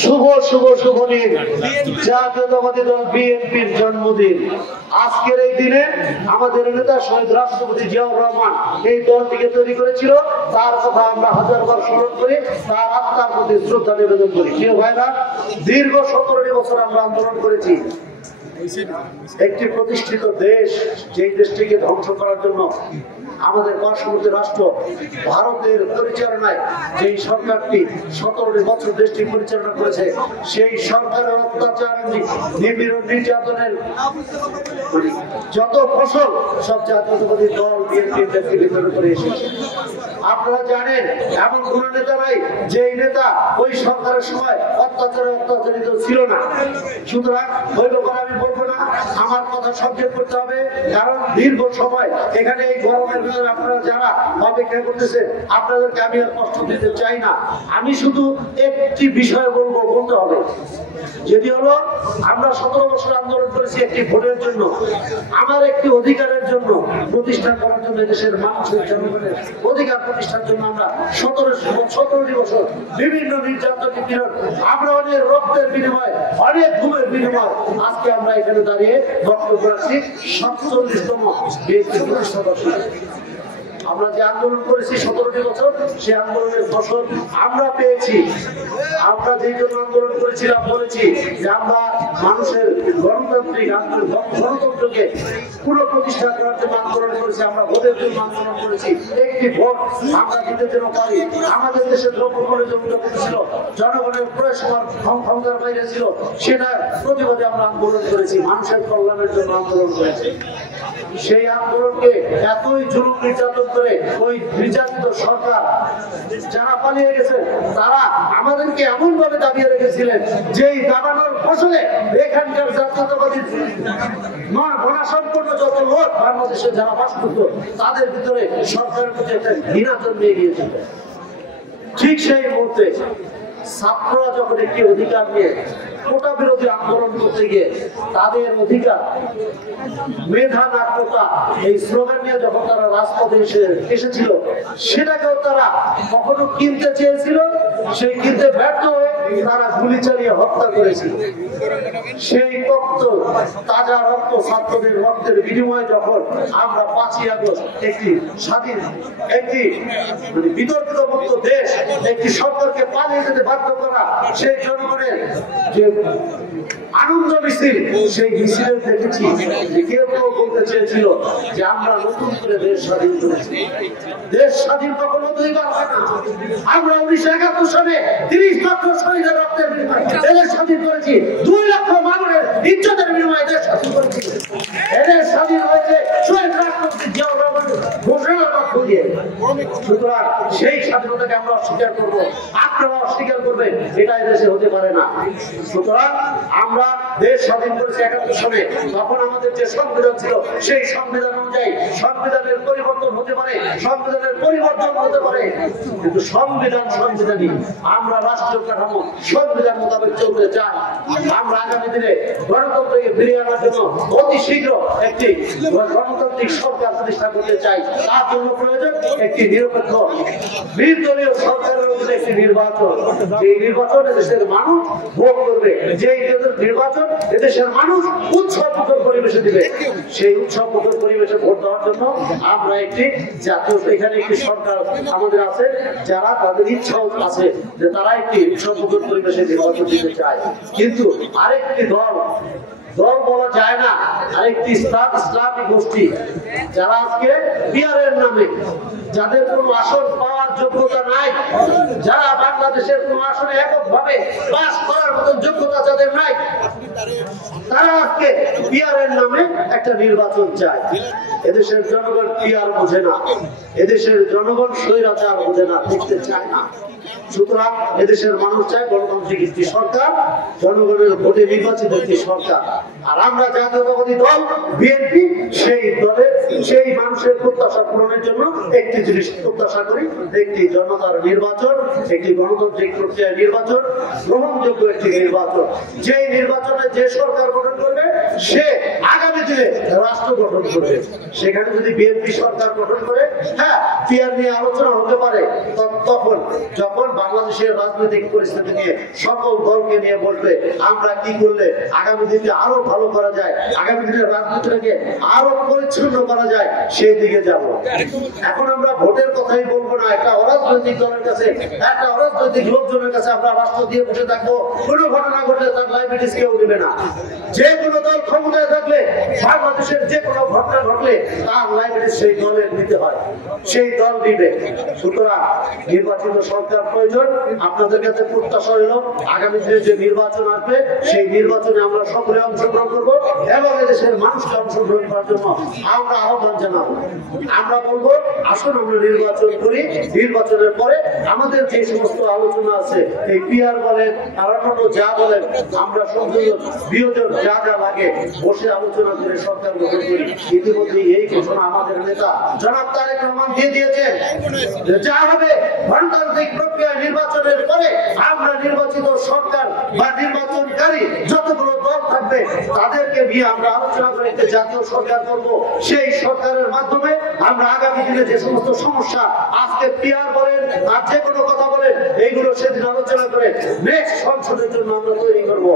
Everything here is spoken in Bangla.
শুভ শুভ শুভ দিন। জাতীয়তাবাদী দল বিএনপির জন্মদিন। আজকের এই দিনে আমাদের নেতা শহীদ রাষ্ট্রপতি জিয়াউর রহমান এই দলটিকে তৈরি করেছিল, তার কথা আমরা হাজারবার স্মরণ করি, তার আত্মার প্রতি শ্রদ্ধা নিবেদন করি। প্রিয় ভাইরা, দীর্ঘ 17টি বছর আমরা আন্দোলন করেছি। একটি প্রতিষ্ঠিত দেশ, যেই দেশটিকে ধ্বংস করার জন্য আমাদের পার্শ্ববর্তী রাষ্ট্র ভারতের পরিচালনায় যেই সরকারটি 17 বছর দেশটি পরিচালনা করেছে, সেই সরকারের অত্যাচার, নিপীড়ন, নির্যাতনের যত ফসল সব জাতীয়তাবাদী দল বিএনপির দেশকে বিতরণ করে এসেছে। আপনারা জানেন, এমন কোন নেতা নাই যেই নেতা ওই সরকারের সময় অত্যাচারিত ছিল না। সুতরাং ওই ব্যাপারে আমি বলবো না, আমার কথা সংক্ষেপ করতে হবে, কারণ দীর্ঘ সময় এখানে এই গরমের ভিতরে আপনারা যারা অপেক্ষা করতেছে, আপনাদেরকে আমি আর কষ্ট দিতে চাই না। আমি শুধু একটি বিষয় বলতে হবে, যেটি হলো আমরা 17 বছর আন্দোলন করেছি একটি ভোটের জন্য, আমার একটি অধিকারের জন্য প্রতিষ্ঠা করার জন্য, দেশের মানুষের জনগণের অধিকার প্রতিষ্ঠার জন্য আমরা 17টি বছর বিভিন্ন নির্যাতন নিপীড়ন, আমরা অনেক রক্তের বিনিময়, অনেক ঘুমের বিনিময় আজকে আমরা এখানে দাঁড়িয়ে বক্তব্য রাখছি 47তম বিএনপি প্রতিষ্ঠা বর্ষে। আমরা যে আন্দোলন করেছি 17টি বছর, সেই আন্দোলনের ফসল আমরা পেয়েছি। আমরা যেই জন্য আন্দোলন করেছিলাম, বলেছি যে আমরা মানুষের গণতন্ত্রকে পুনঃপ্রতিষ্ঠা করার জন্য আন্দোলন করেছি, আমরা ভোটের জন্য আন্দোলন করেছি। একটি ভোট আমরা দিতে যেন পারি। আমাদের দেশের দ্রব্যমূল্যের জন্য ছিল, জনগণের প্রয়াস ক্ষমতার বাইরে ছিল, সেটা প্রতিবাদে আমরা আন্দোলন করেছি, মানুষের কল্যাণের জন্য আন্দোলন করেছি। সেই আন্দোলনকে এতই জুলুম নির্যাতন করে ওই নির্যাতিত সরকার যারা পালিয়ে গেছে, তারা আমাদেরকে এমন ভাবে দাবিয়ে রেখেছিলেন যেই দাবানোর ফসলে এখানকার জাতীয়তাবাদী সম্পূর্ণ যত লোক বাংলাদেশে যারা বাস করত, তাদের ভিতরে সরকারের প্রতি একটা ঘৃণা জন্মে গিয়েছিল। ঠিক সেই মুহূর্তে ছাত্ররা যখন একটি অধিকার নিয়ে কোটা বিরোধী আন্দোলন করতে গিয়ে তাদের অধিকার, মেধা, নাট্যতা, এই স্লোগান নিয়ে যখন তারা রাজপথে এসেছিল, সেটাকেও তারা কখনো কিনতে চেয়েছিল, সেই কিনতে ব্যর্থ হয়ে তারা গুলি চালিয়ে হত্যা করেছিল। সেই রক্ত, তাজা রক্ত, ছাত্রদের রক্তের বিনিময়ে যখন আমরা 5ই আগস্ট একটি স্বাধীন, একটি বিতর্কিত মুক্ত দেশ, একটি সরকারকে পালিয়ে যেতে বাধ্য করা, সেই জনগণের যে আনন্দ মিছিল, সেই মিছিলে দেখেছি কেউ কেউ বলতে চেয়েছিল যে আমরা নতুন করে দেশ স্বাধীন করেছি। দেশ স্বাধীন কখনো দুইবার হয় না। আমরা 1971 সালে 30 লক্ষ শহীদের রক্তের বিনিময়ে দেশ স্বাধীন করেছি, 2 লক্ষ মানুষের ইজ্জতের বিনিময়ে দেশ স্বাধীন করেছি। এদের স্বাধীন হয়েছে শহীদ রাষ্ট্রপতি জিয়াউর রহমানের ঘোষণার মধ্য দিয়ে। সুতরাং সেই স্বাধীনতাকে আমরা অস্বীকার করবো, আপনারা অস্বীকার করবেন, এটা দেশে হতে পারে না। সুতরাং আমরা দেশ স্বাধীন করেছি 71 সালে, তখন আমাদের যে সংবিধান ছিল, সেই সংবিধান অনুযায়ী সংবিধানের পরিবর্তন হতে পারে, সংবিধানের পরিবর্তন হতে পারে, কিন্তু সংবিধানই আমরা রাষ্ট্রীয় কাঠামো সংবিধান মোতাবেক চলতে চাই। আমরা আগামী দিনে গণতন্ত্রকে ফিরিয়ে আনার জন্য অতি শীঘ্র একটি গণতান্ত্রিক সরকার প্রতিষ্ঠা করতে চাই। তার জন্য প্রয়োজন একটি নিরপেক্ষ নির্দলীয় সরকারের উপরে একটি নির্বাচন। যে নির্বাচন দেশের মানুষ ভোট করবে, যে নির্বাচন এদেশের মানুষ উৎসবমুখর পরিবেশে দিবে, সেই উৎসবমুখর পরিবেশে ভোট দেওয়ার জন্য আমরা একটি জাতীয়, এখানে একটি সরকার আমাদের আছে, যারা তাদের ইচ্ছাও আছে যে তারা একটি উৎসবমুখর পরিবেশে নির্বাচন দিতে চায়। কিন্তু আরেকটি দল বলা যায় না, আরেকটি ইসলামী গোষ্ঠী, যারা আজকে বিয়ারের নামে, যাদের কোনো আসন পাওয়ার যোগ্যতা নাই, যারা বাংলাদেশের কোনো আসনে এককভাবে পাস করার মতো যোগ্যতা যাদের নাই, তারা আজকে বিয়ারের নামে একটা নির্বাচন চায়। এদেশের জনগণ বিয়ার বোঝে না, এদেশের জনগণ স্বৈরাচার বোঝে না, দেখতে চায় না। সুতরাং এদেশের মানুষ চায় গণতান্ত্রিক একটি সরকার, জনগণের ভোটে নির্বাচিত একটি সরকার। আর আমরা জাতীয়তাবাদী দল বিএনপি সেই দলের, সেই মানুষের প্রত্যাশা পূরণের জন্য একটি জিনিস প্রত্যাশা করি, একটি জনতার নির্বাচন, একটি গণতান্ত্রিক প্রক্রিয়ার নির্বাচন, গ্রহণযোগ্য একটি নির্বাচন। যে নির্বাচনে যে সরকার গঠন করবে, সে আগামী দিনে রাষ্ট্র গঠন করবে। সেখানে যদি বিএনপি সরকার গঠন করে, হ্যাঁ, পিয়ার নিয়ে আলোচনা হতে পারে, তখন যখন তখন বাংলাদেশের রাজনৈতিক পরিস্থিতি নিয়ে সকল দলকে নিয়ে বলবে আমরা কি করলে আগামী দিনে আরো ভালো করা যায়, আগামী দিনের রাজনীতিটাকে আরো পরিচ্ছন্ন করা যায় সেই দিকে যাব। এখন আমরা ভোটের কথাই বলবো না, একটা অরাজনৈতিক দলের কাছে, একটা অরাজনৈতিক লোকজনের কাছে আমরা রাষ্ট্র দিয়ে বসে থাকবো, কোনো ঘটনা ঘটলে তার লাইবিলিটিস কেউ দিবে না। যে কোনো দল ক্ষমতায় থাকলে বাংলাদেশের যে কোনো ঘটনা ঘটলে তার লাইবিলিটিস সেই দলের নিতে হয়, সেই দল দিবে। সুতরাং নির্বাচিত সরকার প্রয়োজন। আপনাদের কাছে প্রত্যাশা হইল আগামী দিনে যে নির্বাচন আসবে সেই নির্বাচনে আমরা সকলে অংশগ্রহণ করবো এবং দেশের মানুষকে অংশগ্রহণ করার জন্য আমরা আহ্বান জানাবো। আমরা বলবো আসুন আমরা নির্বাচন করি, নির্বাচনের পরে আমাদের যে সমস্ত আলোচনা আছে এই পিআর বলেন আর অন্য যা বলেন আমরা সংযোজন বিয়োজন যা যা লাগে বসে আলোচনা করে সরকার গঠন করি। ইতিমধ্যে এই ঘোষণা আমাদের নেতা জনাব তারেক রহমান দিয়ে দিয়েছেন, যা হবে গণতান্ত্রিক প্রক্রিয়া নির্বাচনের পরে আমরা নির্বাচিত সরকার বা নির্বাচনকারী যতগুলো দল থাকবে তাদেরকে নিয়ে আমরা আলোচনা করে একটা জাতীয় সরকার করব। সেই সরকারের মাধ্যমে আমরা আগামী দিনে যে সমস্ত সমস্যা আজকে পিআর বলেন আর যে কোনো কথা বলেন এইগুলো সেদিন আলোচনা করে নেক্সট সংসদের জন্য আমরা তৈরি করবো।